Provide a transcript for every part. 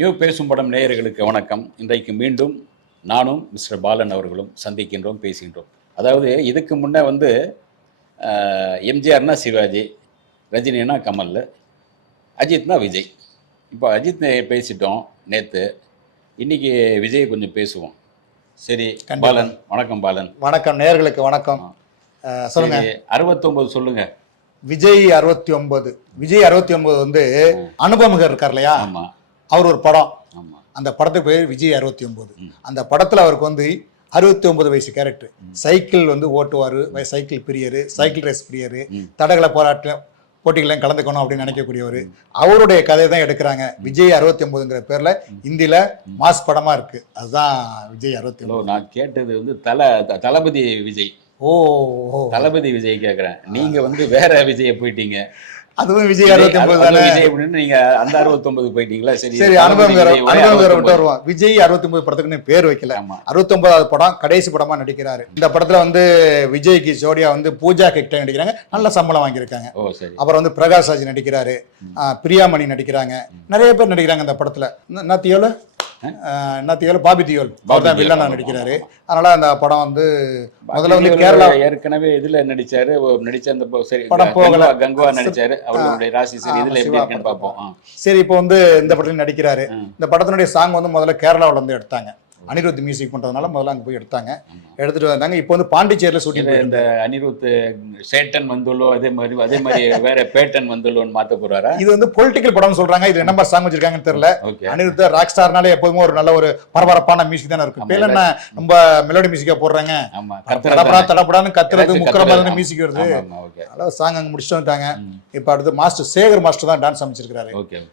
New பேசும் படம் நேயர்களுக்கு வணக்கம். இன்றைக்கு மீண்டும் நானும் மிஸ்டர் பாலன் அவர்களும் சந்திக்கின்றோம் பேசுகின்றோம். அதாவது இதுக்கு முன்னே வந்து எம்ஜிஆர்னா சிவாஜி ரஜினினா கமல் அஜித்னா விஜய். இப்போ அஜித் பேசிட்டோம் நேற்று இன்னைக்கு விஜய் கொஞ்சம் பேசுவோம். சரி. பாலன் வணக்கம் பாலன். வணக்கம் நேயர்களுக்கு வணக்கம். சொல்லுங்க. சரி, அறுபத்தொன்பது சொல்லுங்க. விஜய் அறுபத்தி ஒன்பது விஜய் அறுபத்தி ஒன்பது வந்து அனுபவமிகர் இருக்கார் இல்லையா? ஆமா. அவர் ஒரு படம். அந்த படத்துக்கு பேர் விஜய் அறுபத்தி ஒன்பது. அந்த படத்துல அவருக்கு வந்து அறுபத்தி ஒன்பது வயசு கேரக்டர் சைக்கிள் வந்து ஓட்டுவார் சைக்கிள் பிரியரு சைக்கிள் ரேஸ் பிரியரு. தடகள போராட்ட போட்டிகளையும் கலந்துக்கணும் அப்படின்னு நினைக்கக்கூடியவர். அவருடைய கதை தான் எடுக்கிறாங்க விஜய் அறுபத்தி ஒன்பதுங்கிற பேர்ல இந்தியில மாஸ் படமா இருக்கு. அதுதான் விஜய் அறுபத்தி ஒன்பது நான் கேட்டது வந்து தல தளபதி விஜய். ஓ. தளபதி விஜய் கேக்குறேன். நீங்க வந்து வேற விஜய போயிட்டீங்க. அதுவும் விஜய் அறுபத்தி ஒன்பது தானே? விஜய் அப்படின்னு நீங்க அந்த அறுபத்தொன்பது போயிட்டீங்களா? சரி சரி அனுபவம் வேற அனுபவம் வேற விட்டு 69. வருவோம் விஜய் அறுபத்தி ஒன்பது படத்துக்குன்னு பேர் வைக்கல. அறுபத்தி ஒன்பதாவது படம் கடைசி படமா நடிக்கிறாரு. இந்த படத்துல வந்து விஜய்க்கு ஜோடியா வந்து பூஜா கிட்ட நடிக்கிறாங்க. நல்ல சம்பளம் வாங்கியிருக்காங்க. அப்புறம் வந்து பிரகாஷ் ராஜ் நடிக்கிறாரு. பிரியாமணி நடிக்கிறாங்க. நிறைய பேர் நடிக்கிறாங்க இந்த படத்துல. நத்தியோல? நத்தியோல பாபி தியோல் தான் வில்லனா தியோல், நடிக்கிறாரு. அதனால அந்த படம் வந்து முதல்ல வந்து கேரளா ஏற்கனவே இதுல நடிச்சாரு. நடிச்ச அந்த சரி படம் போகல. கங்குவா- நடிச்சாரு. அவருடைய ராசி சரி இதுல எப்படி இருக்குன்னு பார்ப்போம். சரி இப்போ வந்து இந்த படத்துல நடிக்கிறாரு. இந்த படத்தினுடைய சாங் வந்து முதல்ல கேரளாவுல இருந்து எடுத்தாங்க. அனிருத் மியூசிக் பண்றதுனால முதல்ல அங்க போய் எடுத்தாங்க. ஆமா. எடுத்துட்டு வந்தாங்க. இப்போ வந்து பாண்டிச்சேரியில ஷூட்டிங் இந்த அனிருத் சேட்டன் வந்துள்ளோ அதே மாதிரி அதே மாதிரி வேற பேட்டன் வந்துள்ளோன்னு மாத்த போறாரா? இது வந்து பொலிட்டிக்கல் படம்னு சொல்றாங்க. இது என்ன மாதிரி சாங் வச்சிருக்காங்கன்னு தெரியல. அனிருத் ராக் ஸ்டார்னாலே எப்போதுமே ஒரு நல்ல ஒரு பரபரப்பான மியூசிக் தானே இருக்கும் பேர்ல என்ன? ரொம்ப மெலோடி மியூசிக்கா போடுறாங்க. தடப்படா தடப்படான்னு கத்துறது முக்கிற மாதிரி. மியூசிக் வருது. அதனால சாங் அங்க முடிச்சுட்டு வந்துட்டாங்க. இப்போ அடுத்து மாஸ்டர் சேகர் மாஸ்டர் தான் டான்ஸ் அமைச்சிருக்காரு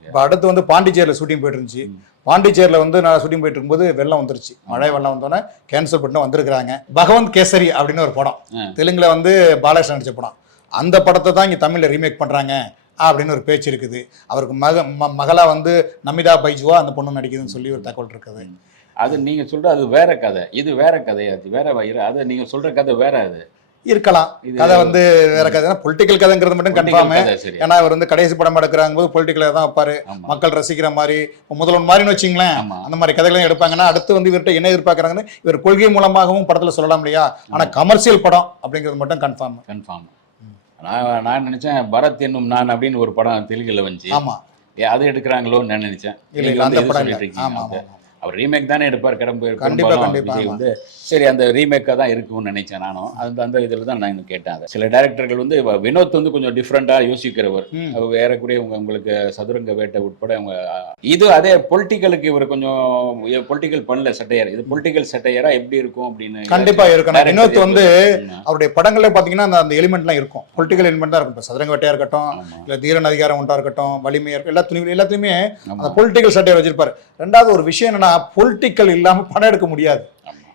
இப்போ அடுத்து வந்து பாண்டிச்சேரியில் ஷூட்டிங் போயிட்டு இருந்துச்சு. பாண்டிச்சேரியில் வந்து நான் ஷூட்டிங் போயிட்டு இருக்கும்போது வெள்ளம் வந்துருச்சு. மழை வெள்ளம் வந்தோடனே கேன்சல் பண்ணி வந்திருக்கிறாங்க. பகவந்த் கேசரி அப்படின்னு ஒரு படம். தெலுங்குல வந்து பாலகிருஷ்ணன் நடிச்ச படம். அந்த படத்தை தான் இங்கே தமிழில் ரீமேக் பண்ணுறாங்க அப்படின்னு ஒரு பேச்சு இருக்குது. அவருக்கு மக ம- மகளா வந்து நமிதா பைஜுவா அந்த பொண்ணு நடிக்குதுன்னு சொல்லி ஒரு தகவல் இருக்குது. அது நீங்க சொல்ற அது வேற கதை. இது வேற கதையாச்சு. வேற வயிறு. அது நீங்க சொல்ற கதை வேற அது. இருக்கலாம். கதை வந்து வேற கதை. பொலிட்டிக்கல் கதைங்கிறது மட்டும் கன்ஃபார்ம் ஏன்னா இவர் வந்து கடைசி படம் எடுக்கிறாங்க போது பொலிட்டிக்கலாக தான் வைப்பாரு. மக்கள் ரசிக்கிற மாதிரி முதல்வன் மாதிரின்னு வச்சிங்களேன் அந்த மாதிரி கதைகளும் எடுப்பாங்கன்னா அடுத்து வந்து இவர்கிட்ட என்ன எதிர்பார்க்கறாங்கன்னு இவர் கொள்கை மூலமாகவும் படத்துல சொல்லலாம் இல்லையா? ஆனா கமர்ஷியல் படம் அப்படிங்கிறது மட்டும் கன்ஃபார்ம் கன்ஃபார்ம் நான் நான் நினைச்சேன் பரத் என்னும் நான் அப்படின்னு ஒரு படம் தெலுங்குல வந்துச்சு. ஆமா. அது எடுக்கிறாங்களோன்னு நான் நினைச்சேன் வந்து அவர் ரீமேக் தானே எடுப்பார் கடம்பு கண்டிப்பா, கண்டிப்பா. வந்து சரி அந்த ரீமேக்காக தான் இருக்கும்னு நினைச்சேன் நானும். அந்த அந்த இதில் தான் நான் கேட்டேன் சில டேரக்டர்கள் வந்து வினோத் வந்து கொஞ்சம் டிஃப்ரெண்ட்டாக யோசிக்கிறவர். ஏறக்குறைய உங்க உங்களுக்கு சதுரங்க வேட்டை உட்பட அவங்க இது அதே பொலிட்டிக்கலுக்கு இவர் கொஞ்சம் பொலிட்டிக்கல் பண்ணல சட்டையர். இது பொலிட்டிக்கல் சட்டையரா எப்படி இருக்கும் அப்படின்னு கண்டிப்பா director வினோத் வந்து. அவருடைய படங்கள்ல பாத்தீங்கன்னா அந்த எலிமெண்ட்லாம் இருக்கும். பொலிட்டிக்கல் எலிமெண்ட் தான் இருக்கும். சதுரங்க வேட்டையா இருக்கட்டும் இல்ல தீரன் அதிகாரம் ஒன்றா இருக்கட்டும் வலிமையா இருக்கும் எல்லா துணி எல்லாத்துலயுமே ஆமா, அந்த பொலிட்டிக்கல் சட்டையை வச்சிருப்பாரு. ரெண்டாவது ஒரு விஷயம் என்னன்னா பொலிட்டிக்கல் இல்லாம படம் எடுக்க முடியாது.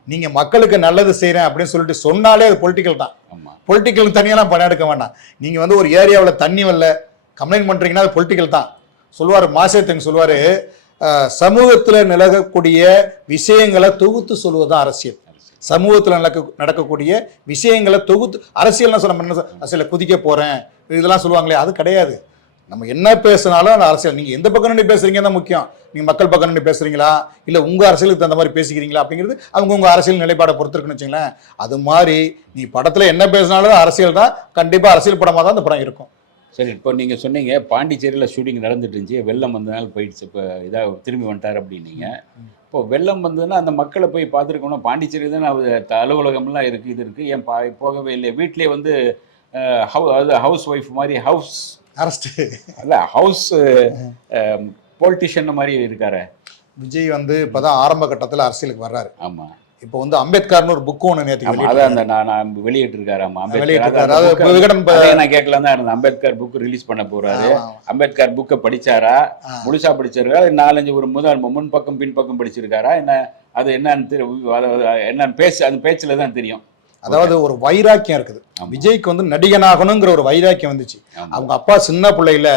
நீங்க மக்களுக்கு நல்லது செய்றேன் அப்படின்னு சொல்லிட்டு சொன்னாலே அது பொலிட்டிக்கல் தான். பொலிட்டிக்கல் தனியெல்லாம் படம் எடுக்க வேண்டாம் நீங்க வந்து ஒரு ஏரியாவில் தண்ணி வரல கம்ப்ளைண்ட் பண்றீங்கன்னா அது பொலிட்டிக்கல் தான். சொல்லுவார் மாசேத்தங்க சொல்லுவாரு சமூகத்துல நிலகக்கூடிய விஷயங்களை தொகுத்து சொல்வதுதான் அரசியல். சமூகத்தில் நடக்க நடக்கக்கூடிய விஷயங்களை தொகுத்து அரசியல்னா சொல்ல நம்ம என்ன சொல்- அரசியல குதிக்க போறேன். இதெல்லாம் சொல்லுவாங்களே அது கிடையாது. நம்ம என்ன பேசினாலும் அந்த அரசியல். நீங்க எந்த பக்கம் நின்று பேசுறீங்க தான் முக்கியம். நீங்க மக்கள் பக்கம் நின்று பேசுறீங்களா? இல்ல உங்க அரசியலுக்கு தகுந்த மாதிரி பேசிக்கிறீங்களா? அப்படிங்கிறது அவங்க உங்க அரசியல் நிலைப்பாடை பொறுத்து இருக்குன்னு வச்சுங்களேன். அது மாதிரி நீ படத்துல என்ன பேசினாலும் அரசியல் தான். கண்டிப்பா அரசியல் படமா தான் அந்த படம் இருக்கும். சரி இப்போ நீங்க சொன்னீங்க பாண்டிச்சேரியில் ஷூட்டிங் நடந்துட்டு இருந்துச்சு. வெள்ளம் வந்தனால போயிடுச்சு. இப்போ இதாக திரும்பி வந்துட்டார் அப்படின்னீங்க. இப்போ வெள்ளம் வந்ததுன்னா அந்த மக்களை போய் பார்த்துருக்கணும். பாண்டிச்சேரி தானே அலுவலகம்லாம் இருக்குது இது இருக்குது ஏன் பா போகவே இல்லை வீட்டிலே வந்து ஹவு அது ஹவுஸ் ஒய்ஃப் மாதிரி ஹவுஸ் அரஸ்ட் அல்ல ஹவுஸ் பொலிட்டிஷியன் மாதிரி இருக்காரு. விஜய் வந்து இப்பதான் ஆரம்ப கட்டத்துல அரசியலுக்கு வர்றாரு. ஆமா. இப்போ வந்து அம்பேத்கர்னு ஒரு புக்கு ஒன்று நேற்று அதான் அந்த நான் வெளியிட்டிருக்காரு. ஆமா அம்பேத்கர். அதாவது விகடன் நான் கேட்கலாம் தான் இருந்தேன். அம்பேத்கர் புக் ரிலீஸ் பண்ண போறாரு. அம்பேத்கர் புக்கை படிச்சாரா. முழுசா படிச்சிருக்காரு? நாலஞ்சு ஒரு முதல் முன் பக்கம் பின் பக்கம் படிச்சிருக்காரா? என்ன அது என்னன்னு என்னன்னு பேசு அந்த பேச்சுல தான் தெரியும். அதாவது ஒரு வைராக்கியம் இருக்குது. விஜய்க்கு வந்து நடிகனாகணுங்கிற ஒரு வைராக்கியம் வந்துச்சு. அவங்க அப்பா சின்ன பிள்ளையில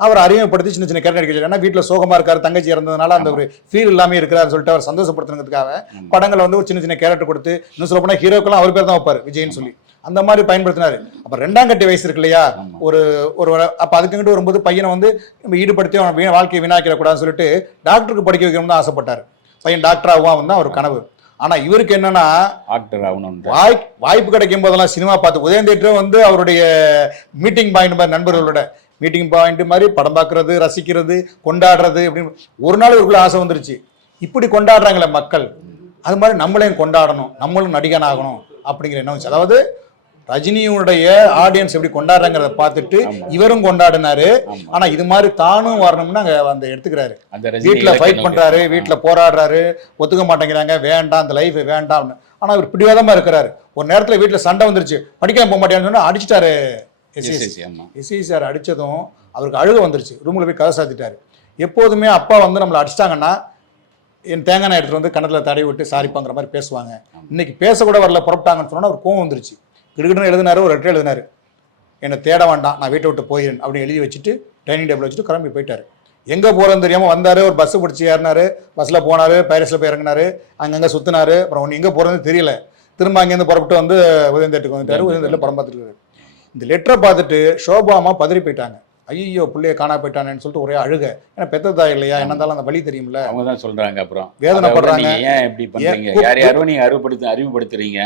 அவர் அறிமுகப்படுத்தி சின்ன சின்ன கேரக்டர் நடிக்க ஏன்னா வீட்டில் சோகமா இருக்காரு தங்கச்சி இறந்ததுனால அந்த ஒரு ஃபீல் இல்லாம இருக்கிறாரு சொல்லிட்டு அவர் சந்தோஷப்படுத்துறதுக்காக ஆமா. படங்களை வந்து ஒரு சின்ன சின்ன கேரக்டர் கொடுத்து இன்னும் சொல்ல போனா ஹீரோக்கெல்லாம் அவர் பேர் தான் வைப்பார் விஜய்னு சொல்லி. அந்த மாதிரி பயன்படுத்தினாரு. அப்ப ரெண்டாம் கட்டி வயசு இருக்கு இல்லையா. ஒரு ஒரு அப்ப அதுக்குங்கிட்ட வரும்போது பையனை வந்து நம்ம ஈடுபடுத்தி அவன் வீண- வாழ்க்கையை வீணாக்கிடக்கூடாதுன்னு சொல்லிட்டு டாக்டருக்கு படிக்க வைக்கணும்னு தான் ஆசைப்பட்டார். பையன் டாக்டர் ஆகுவான் தான் அவர் கனவு. ஆனா இவருக்கு என்னன்னா ஆக்டர் வாய் வாய்ப்பு கிடைக்கும் போதெல்லாம் சினிமா பார்த்து உதயம் தேட்டர் வந்து அவருடைய மீட்டிங் பாயிண்ட் மாதிரி நண்பர்களோட மீட்டிங் பாயிண்ட் மாதிரி படம் பார்க்கறது ரசிக்கிறது கொண்டாடுறது அப்படின்னு ஒரு நாள் இவருக்குள்ள ஆசை வந்துருச்சு. இப்படி கொண்டாடுறாங்களே மக்கள். அது மாதிரி நம்மளையும் கொண்டாடணும். நம்மளும் நடிகன் ஆகணும் அப்படிங்கிற எண்ணம் வந்துச்சு. அதாவது ரஜினியுடைய ஆடியன்ஸ் எப்படி கொண்டாடுறாங்கிறத பார்த்துட்டு. இவரும் கொண்டாடினாரு. ஆனா இது மாதிரி தானும் வரணும்னு அங்க அந்த எடுத்துக்கிறாரு. இலக்கிய ஃபைட் பண்றாரு ஆ. வீட்ல போராடுறாரு ஒத்துக்க மாட்டேங்கிறாங்க வேண்டாம் அந்த லைஃப் வேண்டாம்னு. ஆனா அவர் பிடிவாதமா இருக்கிறாரு. ஒரு நேரத்துல வீட்ல சண்டை வந்துருச்சு. படிக்காம போக மாட்டேன்னு சொன்னா அடிச்சிட்டாரு. ஆமா. எஸ்சி சார் அடிச்சதும் அவருக்கு அழுக வந்துருச்சு. ரூம்ல போய் கதை சாத்திட்டாரு. எப்போதுமே அப்பா வந்து நம்மளை அடிச்சிட்டாங்கன்னா என் தேங்காய் எண்ணெய் எடுத்துட்டு வந்து கணத்துல தடவி விட்டு சாரிப்பாங்கிற மாதிரி பேசுவாங்க. இன்னைக்கு பேச கூட வரல புறப்பட்டாங்கன்னு சொன்னா அவர் கோவம் வந்துருச்சு. கிடுகிடுன்னு எழுதினாரு ஒரு லெட்டர் எழுதினாரு. என்னை தேட வேண்டாம் நான் வீட்டை விட்டு போயிடுறேன் அப்படின்னு எழுதி வச்சுட்டு டைனிங் டேபிள் வச்சுட்டு கிளம்பி போயிட்டாரு. எங்கே போகிறோன்னு தெரியாமல் வந்தார் ஒரு பஸ்ஸு பிடிச்சி ஏறினாரு பஸ்ஸில் போனார் பாரிஸில் போய் இறங்கினாரு அங்கங்கே சுற்றினாரு அப்புறம் ஒன்று எங்கே போகிறதுன்னு தெரியல. திரும்ப அங்கேருந்து புறப்பட்டு வந்து உதயந்தேட்டுக்கு வந்துட்டாரு. உதயந்தேட்டில் படம் பார்த்துட்டு இருக்காரு. இந்த லெட்டரை பார்த்துட்டு ஷோபாமா பதறி போயிட்டாங்க. ஐயோ பிள்ளைய காணா போயிட்டானேன்னு சொல்லிட்டு ஒரே அழுக. ஏன்னா பெத்த தாய் இல்லையா? என்ன இருந்தாலும் அந்த வழி தெரியும்ல? அவங்க தான் சொல்றாங்க அப்புறம். வேதனைப்படுறாங்க. ஏன் இப்படி பண்றீங்க? யார் யாரோ நீங்க அறிவுப்படுத்த அறிவுப்படுத்துறீங்க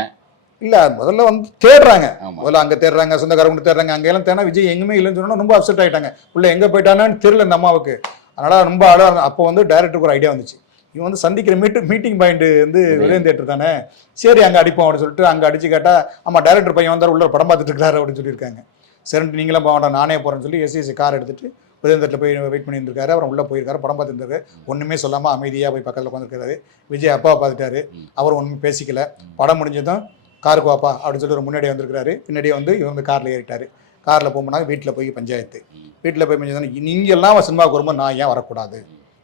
இல்ல முதல்ல வந்து தேடுறாங்க. முதல்ல அங்க தேடுறாங்க சொந்தக்காரங்க தேடுறாங்க. அங்க எல்லாம் தேனா விஜய் எங்குமே இல்லைன்னு சொன்னா ரொம்ப அப்செட் ஆயிட்டாங்க. உள்ள எங்க போயிட்டானு தெரியல இந்த அம்மாவுக்கு. அதனால ரொம்ப அழகா அப்போ வந்து டைரக்டருக்கு ஒரு ஐடியா வந்துச்சு. இவன் வந்து சந்திக்கிற மீட்டு மீட்டிங் பாயிண்ட் வந்து விளையாண்டு தேட்டர் தானே? சரி அங்க அடிப்போம் அப்படின்னு சொல்லிட்டு அங்க அடிச்சு கேட்டா ஆமா டைரக்டர் பையன் வந்தார் உள்ள படம் பார்த்துட்டு இருக்காரு அப்படின்னு சொல்லியிருக்காங்க. சரின்ட்டு நீங்களும் போக வேண்டாம் நானே போறேன்னு சொல்லி எஸ்எஸ்சி கார் எடுத்துட்டு விஜயந்தட்டில் போய் வெயிட் பண்ணி இருந்திருக்காரு அப்புறம் உள்ள போயிருக்காரு படம் பார்த்துட்டு இருக்காரு ஒண்ணுமே சொல்லாம அமைதியா போய் பக்கத்துல உட்காந்துருக்காரு விஜய் அப்பாவை பார்த்துட்டாரு. அவர் ஒண்ணுமே பேசிக்கல. படம் முடிஞ்சதும் காருக்கு வாப்பா அப்படின்னு சொல்லிட்டு ஒரு முன்னாடி வந்திருக்காரு பின்னாடியே வந்து இவன் வந்து காரில் ஏறிட்டாரு. காரில் போகும்போது வீட்டில் போய் பஞ்சாயத்து. வீட்டில் போய் பஞ்சாயத்து நீங்க எல்லாம் சினிமாவுக்கு வரும்போது நான் ஏன் வரக்கூடாது?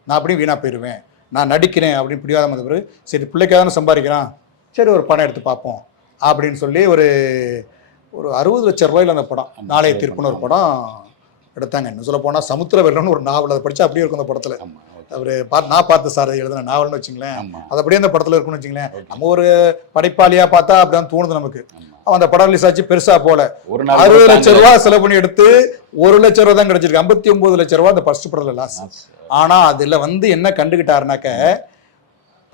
நான் அப்படியே வீணாக போயிடுவேன் நான் நடிக்கிறேன் அப்படின்னு பிடிவாதம் வந்த பிறகு சரி பிள்ளைக்காக தானே சம்பாதிக்கிறான் சரி ஒரு படம் எடுத்து பார்ப்போம் அப்படின்னு சொல்லி ஒரு ஒரு அறுபது லட்சம் ரூபாயில அந்த படம் நாளைய தீர்ப்புன்னு ஒரு. படம் எடுத்தாங்க. இன்னும் சொல்ல போனால் சமுத்திர வெள்ளம்னு ஒரு நாவல் அதை படிச்சா அப்படியே இருக்கும் அந்த படத்தில். அவர் பார்த்து நான் பார்த்து சார் எழுதின நாவல்னு வச்சுங்களேன். அது அப்படியே அந்த படத்தில் இருக்குன்னு வச்சுங்களேன். நம்ம ஒரு படைப்பாளியா பார்த்தா அப்படிதான் தோணுது நமக்கு. அவன் அந்த படம் ரிலீஸ் ஆச்சு பெருசா போல. ஒரு அறுபது தாங்கல. ரூபாய் செலவு பண்ணி எடுத்து ஒரு லட்சம் ரூபாய் தான் கிடைச்சிருக்கு. ஐம்பத்தி ஒன்பது லட்சம் ரூபாய் அந்த ஃபர்ஸ்ட் படத்துல லாஸ் ஆனா அதுல வந்து என்ன கண்டுகிட்டாருனாக்க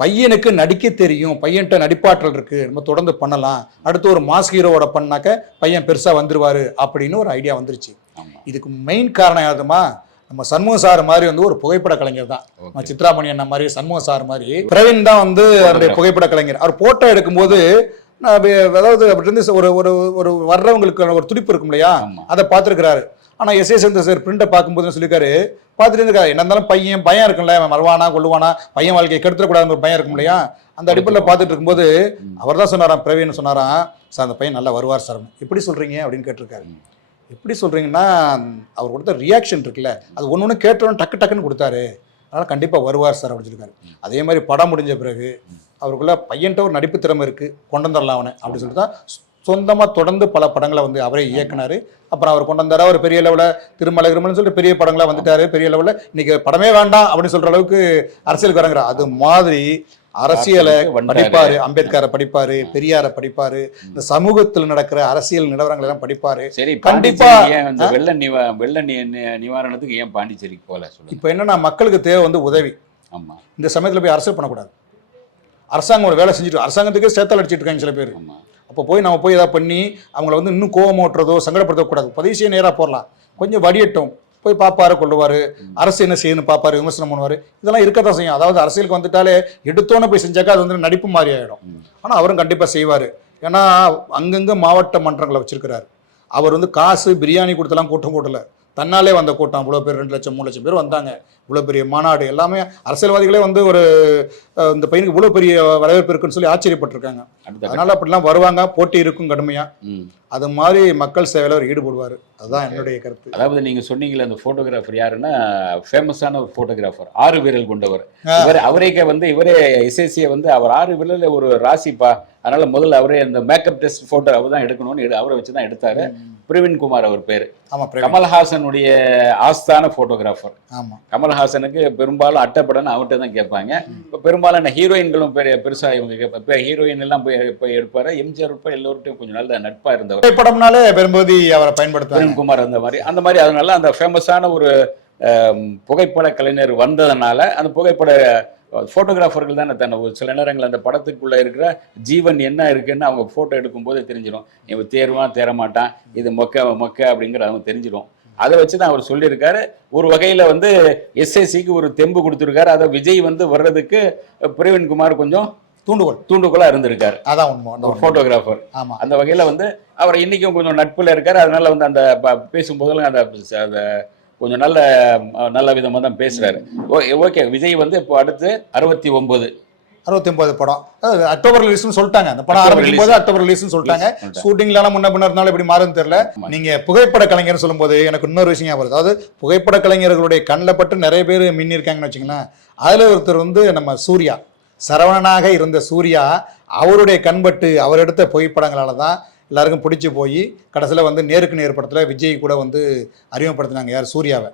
பையனுக்கு நடிக்க தெரியும். பையன்கிட்ட நடிப்பாற்றல் இருக்கு. நம்ம தொடர்ந்து பண்ணலாம். அடுத்து ஒரு மாஸ் ஹீரோவோட பண்ணாக்க பையன் பெருசா வந்துருவாரு அப்படின்னு ஒரு ஐடியா வந்துருச்சு. இதுக்கு மெயின் காரணம் யாருதுமா? நம்ம சண்முக சார் மாதிரி வந்து ஒரு புகைப்பட கலைஞர் தான். நம்ம. சித்ராமணி அண்ணா மாதிரி சண்முக சார் மாதிரி. பிரவீன் தான் வந்து அவருடைய புகைப்பட கலைஞர். அவர் போட்டோ எடுக்கும்போது அதாவது அப்படி இருந்து ஒரு ஒரு ஒரு வர்றவங்களுக்கு ஒரு துடிப்பு இருக்கும் இல்லையா? அதை பார்த்துருக்கிறாரு. ஆனா எஸ். ஏ. சந்திர சார் பிரிண்ட்டை பார்க்கும்போது சொல்லியிருக்காரு? பார்த்துட்டு இருந்திருக்காரு. என்ன இருந்தாலும் பையன் பயம் இருக்கும்ல. அவன் மறுவானா கொள்ளுவானா பையன் வாழ்க்கையை கெடுத்துடக்கூடாதுன்னு ஒரு பயம் இருக்கும் இல்லையா? அந்த அடிப்படையில் பார்த்துட்டு இருக்கும்போது. அவர் தான் சொன்னாராம் பிரவீன் சொன்னாராம் சார் அந்த பையன் நல்லா வருவார் சார். எப்படி சொல்றீங்க? அப்படின்னு கேட்டிருக்காரு. எப்படி சொல்றீங்கன்னா அவர் கொடுத்த ரியாக்ஷன் இருக்குல்ல அது ஒன்று ஒன்று கேட்டோன்னு டக்கு டக்குன்னு கொடுத்தாரு. அதனால் கண்டிப்பாக வருவார் சார் அப்படின்னு சொல்லியிருக்காரு. அதே மாதிரி படம் முடிஞ்ச பிறகு அவருக்குள்ள பையன்ட்ட ஒரு நடிப்பு திறமை இருக்கு கொண்டு வந்துடலாம் அவனை அப்படின்னு சொல்லிட்டு தான் சொந்தமாக தொடர்ந்து பல படங்களை வந்து அவரே இயக்குனாரு. அப்புறம் அவர் கொண்டு வந்தாரு அவர் பெரிய லெவலில் திருமலை திருமலைன்னு சொல்லிட்டு பெரிய படங்களா வந்துட்டாரு. பெரிய லெவலில் இன்னைக்கு படமே வேண்டாம் அப்படின்னு சொல்ற அளவுக்கு அரசியலுக்கு வரங்கிறார் அது மாதிரி அரசியலை. படிப்பாரு அம்பேத்கரை படிப்பாரு பெரியாரை படிப்பாரு இந்த சமூகத்தில் நடக்கிற அரசியல் நிலவரங்கள் எல்லாம் படிப்பாரு. சரி கண்டிப்பா, பாண்டிச்சேரி வெள்ள நிவா வெள்ள நிவாரணத்துக்கு ஏன் பாண்டிச்சேரிக்கு போல இப்போ என்னன்னா மக்களுக்கு தேவை வந்து உதவி. ஆமா. இந்த சமயத்தில் போய் அரசியல் பண்ணக்கூடாது. அரசாங்கம் ஒரு வேலை செஞ்சுட்டு அரசாங்கத்துக்கே சேத்தல் அடிச்சிட்டு இருக்காங்க சில பேர். அப்போ போய் நம்ம போய் ஏதாவது பண்ணி அவங்கள வந்து இன்னும் கோவம் ஓட்டுறதோ சங்கடப்படுத்தக்கூடாது. பதிவு செய்ய நேராக போடலாம் கொஞ்சம் வடியட்டும். போய் பார்ப்பாரு கொள்ளுவார். அரசு என்ன செய்யணும் பார்ப்பாரு விமர்சனம் பண்ணுவார். இதெல்லாம் இருக்க தான் செய்யும். அதாவது அரசியலுக்கு வந்துட்டாலே எடுத்தோன்னே போய் செஞ்சாக்கா அது வந்து நடிப்பு மாதிரி ஆகிடும் ஆனால் அவரும் கண்டிப்பாக செய்வார். ஏன்னா அங்கங்கே மாவட்ட மன்றங்களை வச்சிருக்கிறார். அவர் வந்து காசு பிரியாணி கொடுத்தலாம் கூட்டம் கூட்டல தன்னாலே வந்த கூட்டம். அவ்வளோ பேர் ரெண்டு லட்சம் மூணு லட்சம் பேர் வந்தாங்க. இவ்வளோ பெரிய மாநாடு எல்லாமே அரசியல்வாதிகளே வந்து ஒரு இந்த பையனுக்கு இவ்வளோ பெரிய வரவேற்பு இருக்குன்னு சொல்லி ஆச்சரியப்பட்டிருக்காங்க. அதனால அப்படிலாம் வருவாங்க போட்டி இருக்கும் கடுமையா. ம். அது மாதிரி மக்கள் சேவையில் அவர் ஈடுபடுவார். அதுதான் என்னுடைய கருத்து. அதாவது நீங்க சொன்னீங்களே அந்த போட்டோகிராஃபர் யாருன்னா ஃபேமஸான ஒரு போட்டோகிராஃபர் ஆறு விரல் கொண்டவர். இவர் அவரேக்க வந்து இவரே எஸ்எஸ்சியை வந்து அவர் ஆறு விரல்ல ஒரு ராசிப்பா அதனால முதல்ல அவரே அந்த மேக்கப் டெஸ்ட் போட்டோ அவர் தான் எடுக்கணும்னு எடு- அவரை வச்சு தான் எடுத்தாரு பிரவீன் குமார் அவர் பேரு. கமல்ஹாசனுடைய ஆஸ்தான போட்டோகிராஃபர் ஆமா. கமல் கமல்ஹாசனுக்கு பெரும்பாலும் அட்டைப்படம்னு அவர்கிட்ட தான் கேட்பாங்க. இப்போ பெரும்பாலான ஹீரோயின்களும் பெரிய பெருசாக இவங்க இப்போ ஹீரோயின் எல்லாம் போய் போய் எடுப்பாரு. எம்ஜிஆர் உட்பட எல்லோருட்டையும் கொஞ்சம் நல்ல நட்பாக இருந்தவர். திரைப்படம்னாலே பெரும்பகுதி அவரை பயன்படுத்துவாங்க. பிரேம்குமார் அந்த மாதிரி. அந்த மாதிரி அதனால அந்த ஃபேமஸான ஒரு புகைப்பட கலைஞர் வந்ததுனால அந்த புகைப்பட ஃபோட்டோகிராஃபர்கள் தானே தன்னை ஒரு சில நேரங்கள் அந்த படத்துக்குள்ள இருக்கிற ஜீவன் என்ன இருக்குன்னு அவங்க ஃபோட்டோ எடுக்கும்போது தெரிஞ்சிடும் இவன் தேர்வான் தேரமாட்டான் இது மொக்க மொக்க அப்படிங்கிற அவங்க தெரிஞ்சிடும் அதை வச்சு தான் அவர் சொல்லியிருக்காரு. ஒரு வகையில் வந்து எஸ்எஸ்சிக்கு ஒரு தெம்பு கொடுத்துருக்காரு. அதை விஜய் வந்து வர்றதுக்கு பிரவீன்குமார் கொஞ்சம் தூண்டுகோல். தூண்டுகோலாக இருந்திருக்காரு. அதான் உண்மை ஒரு. ஃபோட்டோகிராஃபர் ஆமா. அந்த வகையில் வந்து அவர் இன்னைக்கும் கொஞ்சம் நட்புல இருக்காரு. அதனால வந்து அந்த பேசும்போதெல்லாம் அந்த அந்த கொஞ்சம் நல்ல நல்ல விதமாக தான் பேசுறாரு. ஓகே ஓகே விஜய் வந்து இப்போ அடுத்து அறுபத்தி ஒன்பது. அறுபத்தி ஒன்பது படம் அக்டோபர் ரிலீஸ்னு சொல்லிட்டாங்க. அந்த படம் ஆரம்பிக்கும் போது அக்டோபர் ரிலீஸ்னு சொல்லிட்டாங்க. ஷூட்டிங்ல முன்ன பின்ன இருந்தாலும் எப்படி மாறுன்னு தெரியல. நீங்க புகைப்பட கலைஞர்னு சொல்லும்போது எனக்கு இன்னொரு விஷயம் வருது. அதாவது புகைப்பட கலைஞர்களுடைய கண்ணில் பட்டு நிறைய பேர் மின்னி இருக்காங்கன்னு வச்சுங்களேன் அதுல ஒருத்தர் வந்து நம்ம சூர்யா. சரவணனாக இருந்த சூர்யா அவருடைய கண்பட்டு அவர் எடுத்த புகைப்படங்களால தான் எல்லாருக்கும் பிடிச்சி போய் கடைசியில் வந்து நேருக்கு நேர் படத்தில் விஜய் கூட வந்து அறிமுகப்படுத்தினாங்க யார்? சூர்யாவை.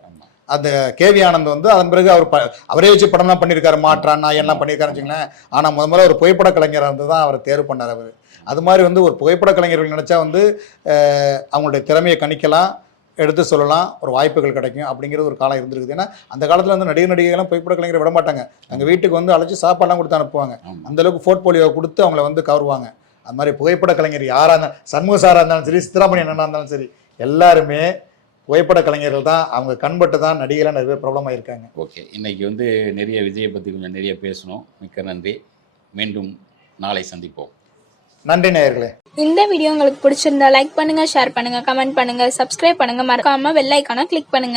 அந்த கேவி ஆனந்த் வந்து அதன் பிறகு அவர் ப- அவரே வச்சு படம்லாம் பண்ணியிருக்காரு. மாற்றான் நான் எல்லாம் பண்ணியிருக்காருன்னு வச்சுங்களேன் ஆனால் முத முதல்ல ஒரு புகைப்பட கலைஞராக இருந்து தான் அவரை தேர்வு பண்ணார் அவர். அது மாதிரி வந்து ஒரு புகைப்பட கலைஞர்கள் நினச்சா வந்து அவங்களுடைய திறமையை கணிக்கலாம் எடுத்து சொல்லலாம் ஒரு வாய்ப்புகள் கிடைக்கும் அப்படிங்கிறது ஒரு காலம் இருந்திருக்குது. ஏன்னா அந்த காலத்தில் வந்து நடிகர் நடிகைகள்லாம் புகைப்பட கலைஞரை விட மாட்டாங்க. எங்கள் வீட்டுக்கு வந்து அழைச்சி சாப்பாடுலாம் கொடுத்து அனுப்புவாங்க. ஆமா. அந்த அளவுக்கு போர்ட்போலியோ கொடுத்து அவங்கள வந்து கவருவாங்க. அது மாதிரி புகைப்பட கலைஞர் யாராக இருந்தாலும் சண்முக சாராக இருந்தாலும் சரி சித்ராமணி அண்ணனா இருந்தாலும் சரி எல்லாருமே புகைப்பட கலைஞர்கள் தான் அவங்க கண்பட்டு தான் நடிகைலாம் நிறைய பேர் ப்ராப்ளம் ஆயிருக்காங்க. ஓகே. இன்னைக்கு வந்து நிறைய விஜயை பற்றி கொஞ்சம் நிறைய பேசணும். மிக்க நன்றி. மீண்டும் நாளை சந்திப்போம். நன்றி நேயர்களே. இந்த வீடியோ உங்களுக்கு பிடிச்சிருந்தா லைக் பண்ணுங்க ஷேர் பண்ணுங்க கமெண்ட் பண்ணுங்க சப்ஸ்கிரைப் பண்ணுங்க. மறக்காம பெல் ஐக்கானை கிளிக் பண்ணுங்க.